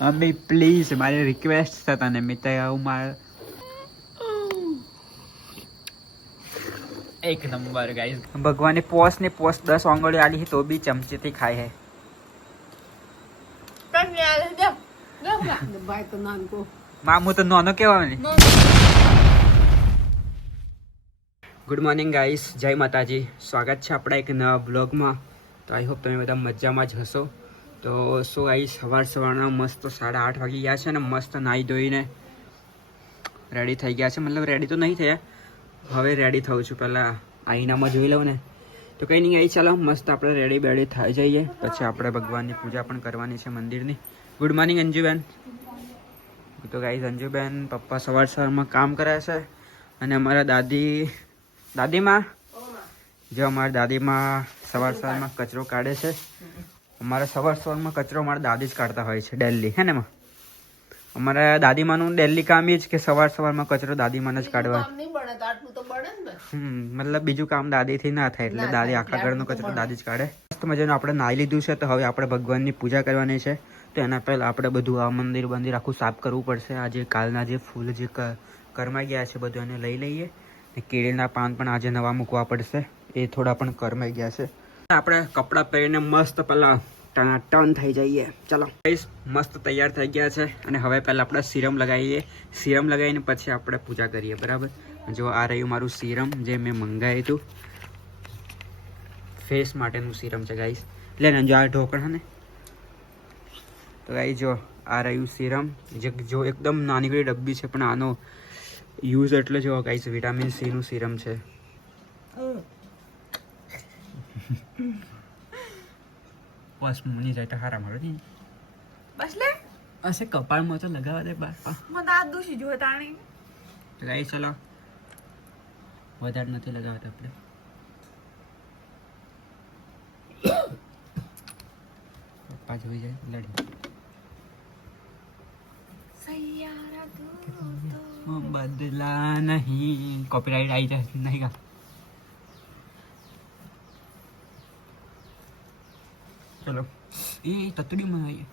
Mummy please મારી request છે તને મેં તો આવું મારે એક નંબર ગાઈસ ભગવાને પોસ ને પોસ દસ આંગળીઓ આલી છે તો બી ચમચીથી ખાય હે. મામુ તો નાનકો. મામું તો નાનો કેવા ને. ગુડ મોર્નિંગ ગાઈસ જય માતાજી. સ્વાગત છે આપણા એક નવા બ્લોગમાં તો આઈ હોપ તમે બધા મજામાં જ હશો. તો શું આવી સવાર સવારના મસ્ત સાડા આઠ વાગી ગયા છે ને મસ્ત નાહી ધોઈને રેડી થઈ ગયા છે. મતલબ રેડી તો નહીં થયા, હવે રેડી થઉં છું. પહેલાં આઈનામાં જોઈ લઉં ને. તો કંઈ નહીં આવી ચાલો મસ્ત આપણે રેડી બેડી થઈ જઈએ. પછી આપણે ભગવાનની પૂજા પણ કરવાની છે મંદિરની. Good morning Anjuben. તો ગાઈસ અંજુબેન પપ્પા સવાર સવારમાં કામ કરે છે અને અમારા દાદી, દાદીમાં? જો અમારા દાદીમાં સવાર સવારમાં કચરો કાઢે છે. અમારા સવાર સવારમાં કચરો મારા દાદી જ કાઢતા હોય છે ડેલી. હે ને માં? અમારા દાદીમાનું ડેલી કામ એ જ કે સવાર સવારમાં કચરો દાદીમાને જ કાઢવા. મતલબ બીજું કામ દાદીથી ના થાય એટલે દાદી આખા ઘરનો કચરો દાદી જ કાઢે. મસ્ત મજાનું આપણે નાહી લીધું છે તો હવે આપણે ભગવાનની પૂજા કરવાની છે. તો એના પહેલાં આપણે બધું આ મંદિર બંદિર આખું સાફ કરવું પડશે. આ જે કાલના જે ફૂલ જે કરમાઈ ગયા છે બધું એને લઈ લઈએ. ને કેળીના પાન પણ આજે નવા મૂકવા પડશે. એ થોડા પણ કરમાઈ ગયા છે. આપણે કપડાં પહેરીને મસ્ત પહેલાં ટન થઈ જઈએ. ચલો. ગાઈસ મસ્ત તૈયાર થઈ ગયા છે. અને હવે પહેલાં આપણે સિરમ લગાવીએ. સિરમ લગાવીને પછી આપણે પૂજા કરીએ, બરાબર? જો આ રહ્યું મારું સિરમ, જે મેં મંગાવ્યું હતું. ફેસ માટેનું સિરમ છે ગાઈસ લે ને, જો આ ઢોકણ છે ને. તો ગાઈ જો આ રહ્યું સિરમ. જે જો એકદમ નાનીકડી ડબ્બી છે, પણ આનો યુઝ એટલે જો ગાઈસ વિટામિન સીનું સિરમ છે. બસ મુની જાય તો હારા મારો નહીં. બસ લે. અસે કપાળમાં તો લગાવા દે બાપા. મને આ દુશી જો તાણી. તો ગાઈ ચલો. વધારે નથી લગાવતા આપણે. પપ્પા જોઈ જાય લડી. સૈયારા તો બદલા નહીં. કોપીરાઇટ આવી જાય નહીં કા ચલો એ તતડી માં આવીએ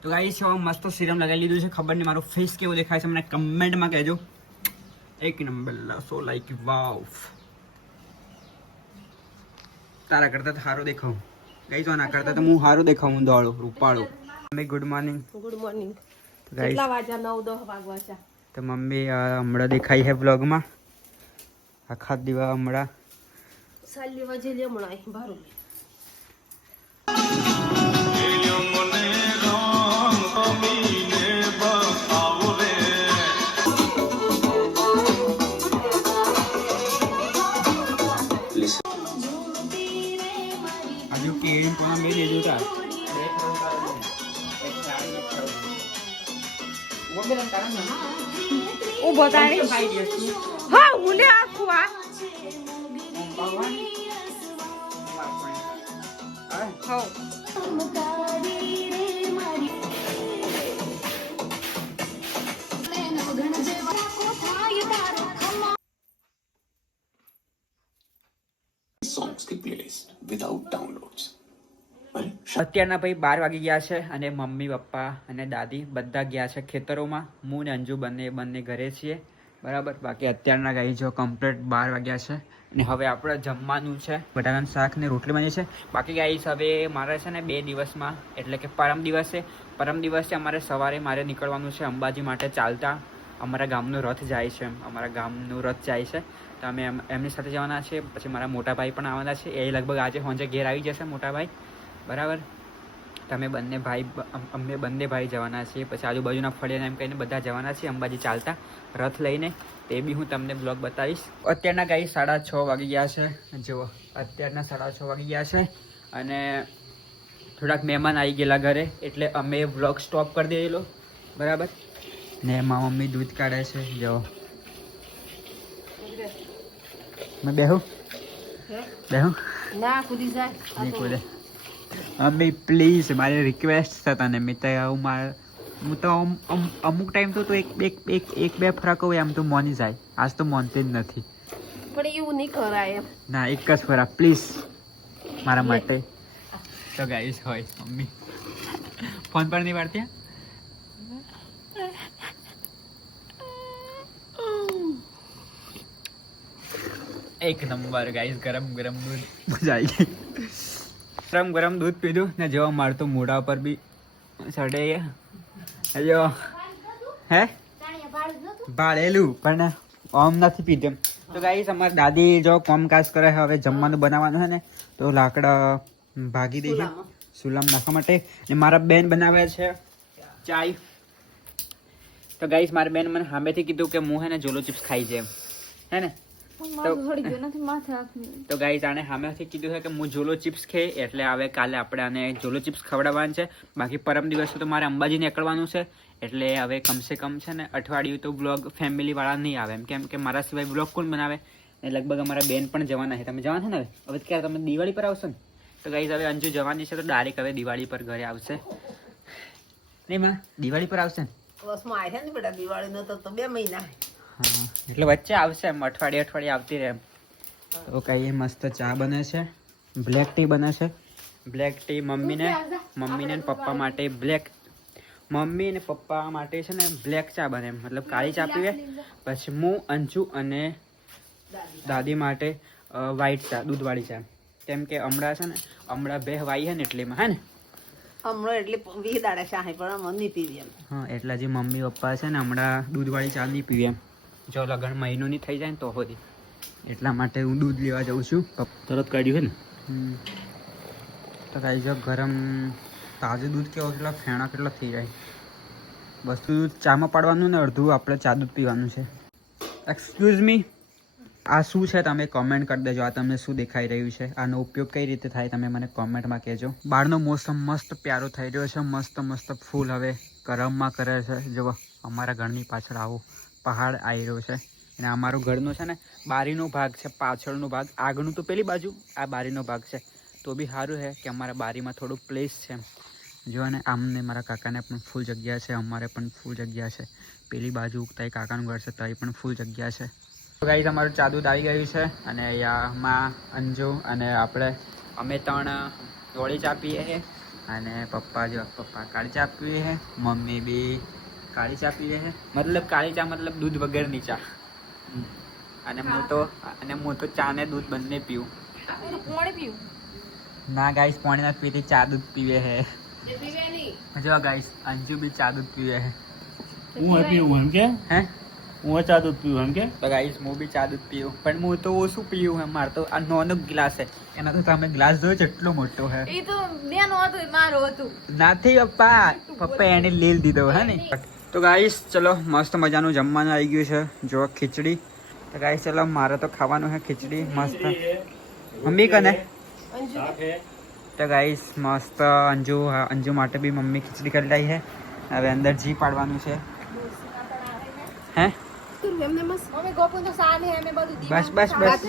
તો ગાઈ છે મસ્ત સિરમ લગાવી લીધું છે ખબર નહીં મારો ફેસ કેવો દેખાય છે મને કમેન્ટમાં કહેજો એક નંબર લસો લાઈક વાવ તારા કરતા સારો દેખાવું ગઈ તો આના કરતા તો હું સારું દેખાવું દોડો રૂપાળો mummy good morning good morning કેટલા વાગ્યા નવ દસ વાગવા છે તો મમ્મી હમણાં દેખાઈ છે બ્લોગમાં આખા દીવા હમણાં સાલી વાજે લે હમણાં ભારું હજુ કેળી પણ ઊભો તાણી હા હું લે આખું આ અત્યારના ભાઈ બાર વાગી ગયા છે અને મમ્મી, પપ્પા અને દાદી બધા ગયા છે ખેતરોમાં. હું ને અંજુ બંને બંને ઘરે છીએ. બરાબર. બાકી અત્યારના ગાઈ જો કમ્પ્લીટ બાર વાગ્યા છે અને હવે આપણે જમવાનું છે. બટાકાનું શાક ને રોટલી બની છે. બાકી ગાઈસ હવે મારે છે ને બે દિવસમાં, એટલે કે પરમ દિવસે પરમ દિવસે અમારે સવારે મારે નીકળવાનું છે અંબાજી માટે ચાલતા. અમારા ગામનો રથ જાય છે અમારા ગામનું રથ જાય છે. તો અમે એમ- એમની સાથે જવાના છે પછી મારા મોટા ભાઈ પણ આવવાના છે. એ લગભગ આજે હોંજે ઘેર આવી જશે મોટા ભાઈ બરાબર? તમે બંને ભાઈ અમે બંને ભાઈ જવાના છીએ. પછી આજુબાજુના ફળિયાને એમ કહીને બધા જવાના છીએ અંબાજી ચાલતા. રથ લઈને તે બી હું તમને બ્લોગ બતાવીશ. અત્યારના ગાઈ સાડા છ વાગી ગયા છે. જુઓ અત્યારના સાડા છ વાગી ગયા છે અને થોડાક મહેમાન આવી ગયેલા ઘરે એટલે અમે વ્લોગ સ્ટોપ કરી દેલો બરાબર? ને એમાં મમ્મી દૂધ કાઢે છે જુઓ. મેં બેહું? બેહું? ના કૂદી જાય. નહીં કુદે. મમ્મી પ્લીઝ મારી રિક્વેસ્ટ છે તને. મેં તો હું મારે હું તો અમ- અમ- અમુક ટાઈમ તો તું એક એક એક એક બે ફરક હોય આમ તો મોની જાય. આજ તો મોનતી જ નથી. પણ એવું નહીં કરાય ના એક જ ફરક. પ્લીઝ મારા માટે. તો ગાઈસ હોય મમ્મી. ફોન પર નહીં પાડતી એક નંબર ગાઈસ ગરમ ગરમ દૂધ. મજા આવી ગઈ. ગરમ ગરમ દૂધ પીધું ને જેવા મારતો મોઢા પર બી ચડે જો હે? ભાળેલું પણ ઓમ નથી પીધું તો ગાઈસ અમારી દાદી જો કામકાજ કરે છે હવે જમવાનું બનાવવાનું છે ને તો લાકડા ભાગી દે છે સુલામ નાખવા માટે. ને મારા બેન બનાવે છે ચાય. તો ગાઈસ મારી બેન મને સામેથી કીધું કે હું હે ને જોલો ચિપ્સ ખાઈ છે. હે ને? તો ગાઈઝ આને સામેથી કીધું છે કે હું જોલો ચિપ્સ ખાઈ એટલે હવે કાલે આપણે આને જોલો ચિપ્સ ખવડાવવાનું છે. બાકી પરમ દિવસે તો મારે અંબાજી નીકળવાનું છે એટલે હવે કમસે કમ છે ને અઠવાડિયું તો બ્લોગ ફેમિલી વાળા નહીં આવે. એમ કેમ કે મારા સિવાય બ્લોગ કોણ બનાવે? ને લગભગ અમારા બેન પણ જવાના છે. તમે જવાના છો ને હવે? હવે ક્યારે? તમે દિવાળી પર આવશો ને? તો ગાઈસ હવે અંજુ જવાની છે તો ડાયરેક્ટ હવે દિવાળી પર ઘરે આવશે. નહીં માં દિવાળી પર આવશે ને? બસમાં આવ્યા ને બેટા દિવાળીનો તો બે મહિના. હા એટલે વચ્ચે આવશે એમ અઠવાડિયે અઠવાડિયે આવતી રહે તો કઈ મસ્ત ચા બને છે બ્લેક ટી બને છે. બ્લેક ટી મમ્મીને મમ્મીને ને પપ્પા માટે બ્લેક મમ્મી અને પપ્પા માટે છે ને બ્લેક ચા બને એમ. મતલબ કાળી ચા પીવે પછી હું અંજુ અને દાદી માટે વ્હાઈટ ચા દૂધવાળી ચા. કેમ કે હમણાં છે ને હમણાં બે વાઈ છે ને એટલેમાં હે ને? હમણાં એટલે વીસ દાડા શાહી પણ નહીં પીવી એમ. હા એટલે જે મમ્મી પપ્પા છે ને હમણાં દૂધવાળી ચા નહીં પીવી એમ. જો લગન મહિનો ની થઈ જાય ને તો હોદી. એટલા માટે હું દૂધ લેવા જાઉં છું. તરત કાઢ્યું છે ને? તો કાંઈ જો ગરમ તાજું દૂધ કેવો કેટલા ફેણા કેટલા થઈ જાય. વસ્તુ દૂધ ચામાં પાડવાનું ને અડધું આપણે ચા દૂધ પીવાનું છે. એક્સક્યુઝ મી આ શું છે તમે કોમેન્ટ કરી દેજો. આ તમને શું દેખાઈ રહ્યું છે? આનો ઉપયોગ કઈ રીતે થાય તમે મને કોમેન્ટમાં કહેજો. બહારનો મોસમ મસ્ત પ્યારો થઈ રહ્યો છે. મસ્ત મસ્ત ફૂલ હવે કરમમાં કરે છે. જો અમારા ઘરની પાછળ આવો. પહાડ આવ્યો છે. અને અમારું ઘરનો છે ને બારીનો ભાગ છે, પાછળનો ભાગ. આગળનું તો પેલી બાજુ આ બારીનો ભાગ છે. તો બી સારું છે કે અમારા બારીમાં થોડું પ્લેસ છે. જો અને આમને મારા કાકાને પણ ફૂલ જગ્યા છે, અમારે પણ ફૂલ જગ્યા છે. પેલી બાજુ ઉગતા કાકાનું ઘર છે, ત્યાં પણ ફૂલ જગ્યા છે. તો ગાઈઝ અમારું ચાદુ દાવી ગયું છે અને યામાં અંજુ અને આપણે અમે ત્રણ દોડી ચા પીએ અને પપ્પા જો પપ્પા કાળી ચા પીએ મમ્મી બી કાળી ચા પીએ છે? મતલબ કાળી ચા મતલબ દૂધ વગરની ચા. અને હું. તો અને હું તો ચા ને દૂધ બંને પીવું. ના ગાઈસ પાણી નથી પીતી ચા દૂધ પીવે હે જો ગાઈસ અંજુ બી ચા દૂધ પીવે હે હું પીવું એમ કે? હે? હું ચા દૂધ પીવું એમ કે? ગાઈસ હું બી ચા દૂધ પીવું. પણ હું તો ઓછું પીવું હે મારે તો આ નોનો ગ્લાસ છે. એના તો તમે ગ્લાસ જોયો એટલો મોટો હે એ તો બેનો હતું મારું હતું. નથી પપ્પા. પપ્પા એને લીલ દીધો હે ને? તો ગાઈસ ચલો, મસ્ત મજાનું જમવાનું આવી ગયું છે. જો ખીચડી. તો ગાઈસ ચલો, મારે તો ખાવાનું છે ખીચડી. મસ્ત. મમ્મી કને? તો ગાઈસ મસ્ત અંજુ અંજુ માટે બી મમ્મી ખીચડી કરી લઈ છે. હવે અંદર જી પાડવાનું છે. હે? બસ બસ બસ.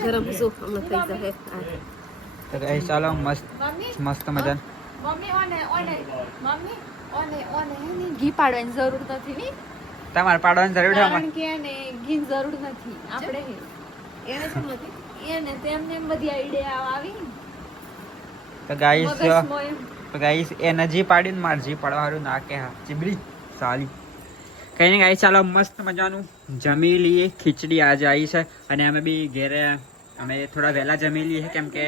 તો ગાઈસ ચાલો, મસ્ત મસ્ત મજાનું. મમ્મી, ઓને ઓને. મમ્મી? ઓને ઓને ને ઘી પાડવાની જરૂર નથી ની તમારે પાડવાની જરૂર છે કારણ કે એને ઘી જરૂર નથી. આપણે એને શું નથી? એને તેમને એમ બધી આઈડિયા આવી. તો ગાઈસ તો ગાઈસ એને જી પાડીને મારે જી પાડવાનું ના કે હા. ચીબડી સાલી. કઈ નહીં ગાઈસ ચાલો મસ્ત મજાનું જમી લઈએ. ખીચડી આજે આવી છે. અને અમે બી ઘેરે અમે થોડા વહેલા જમી લઈએ. કેમ કે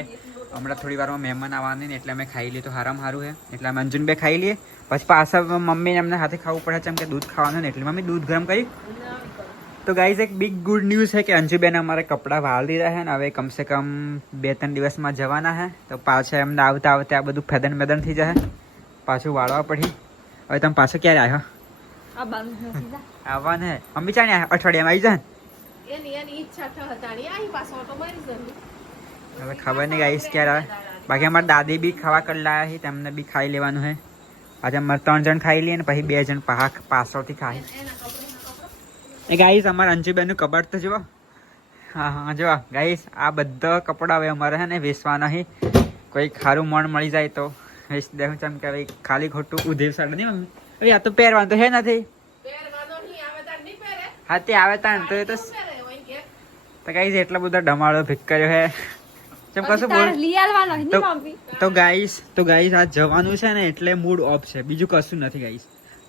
હમણાં થોડી વારમાં મહેમાન આવવાની ને એટલે અમે ખાઈ લઈએ તો હારામ સારું છે એટલે અમે અંજુન ખાઈ લઈએ. પછી પાછા મમ્મીને અમને હાથે ખાવું પડે છે એમ કે દૂધ ખાવાનું ને એટલે મમ્મી દૂધ ગરમ કરી. તો ગાઈઝ એક બિગ ગુડ ન્યૂઝ છે કે અંજુબેન અમારે કપડાં વાળ દીધા છે ને હવે કમસે કમ બે ત્રણ દિવસમાં જવાના છે. તો પાછા એમને આવતા આવતા આ બધું ફેદન મેદન થઈ જશે. પાછું વાળવા પડી. હવે તમે પાછો ક્યારે આવ્યો. આવવાને હે અમ્મી આવ્યા? અઠવાડિયામાં આવી જાય એની એની ઈચ્છા આઈ પાછો ઓટો મારી હવે ખબર નહીં ગાઈશ ક્યારે આવે. બાકી અમારા દાદી બી ખાવા કરી લાયા છે તેમને બી ખાઈ લેવાનું છે. આજે અમારે ત્રણ જણ ખાઈ લઈએ ને પછી બે જણ પાછળથી ખાઈ એ ગાઈશ અમારા અંજુબેનનું કબાટ તો જુઓ. હા હા જુઓ. ગાઈશ આ બધા કપડાં હવે અમારે છે ને વેચવાના છે. કોઈ ખારું મણ મળી જાય તો. વેચ દેવું છે કે ભાઈ ખાલી ખોટું ઉધેર સાડ નહીં મમ્મી. આ તો પહેરવાનું તો હે નથી. હા તે આવે તાણ તો એ તો તો ગાઈસ એટલા બધા ડમાળો ભીક કર્યો હે જેમ કશું બોલ? તો- ગાઈસ તો ગાઈસ આ જવાનું છે ને એટલે મૂડ ઓફ છે. બીજું કશું નથી ગાઈસ.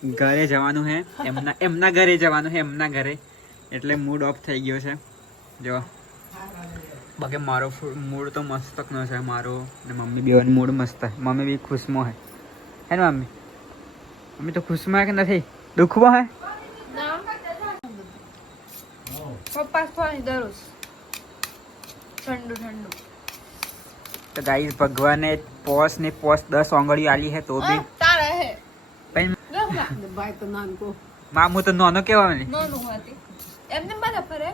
ઘરે જવાનું છે એમના એમના ઘરે જવાનું છે એમના ઘરે. એટલે મૂડ ઓફ થઈ ગયો છે. જો. બાકી મારો મૂડ તો મસ્તકનો છે મારો ને મમ્મી બેવાનો મૂડ મસ્ત છે. મમ્મી બી ખુશમાં હે. હે ને મમ્મી? મમ્મી તો ખુશમાં કે નથી? દુઃખમાં હે? પપ્પા ફોન દરરોજ ઠંડુ ઠંડુ. તો ગાઈસ ભગવાને પોસ ને પોસ દસ ઓંગળીઓ આલી હે તો બી. હે. પણ ભાઈ તો નાનકો. મામુ તો નાનો કેવા ને. નાનો હતી એમને બધા ફરે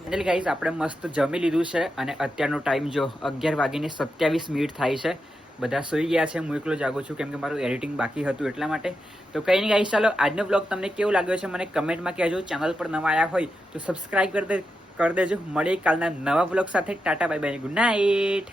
ફાઇનલી ગાઈઝ આપણે મસ્ત જમી લીધું છે અને અત્યારનો ટાઈમ જો અગિયાર વાગીને સત્યાવીસ મિનિટ થાય છે. બધા સૂઈ ગયા છે. હું એકલો જાગું છું કેમ કે મારું એડિટિંગ બાકી હતું એટલા માટે. તો કંઈ નહીં ગાઈઝ ચાલો આજનો બ્લોગ તમને કેવો લાગ્યો છે મને કમેન્ટમાં કહેજો. ચેનલ પર નવા આવ્યા હોય તો સબસ્ક્રાઈબ કરી દે. કરી દેજો. મળીએ કાલના નવા બ્લોગ સાથે. Tata bye bye good night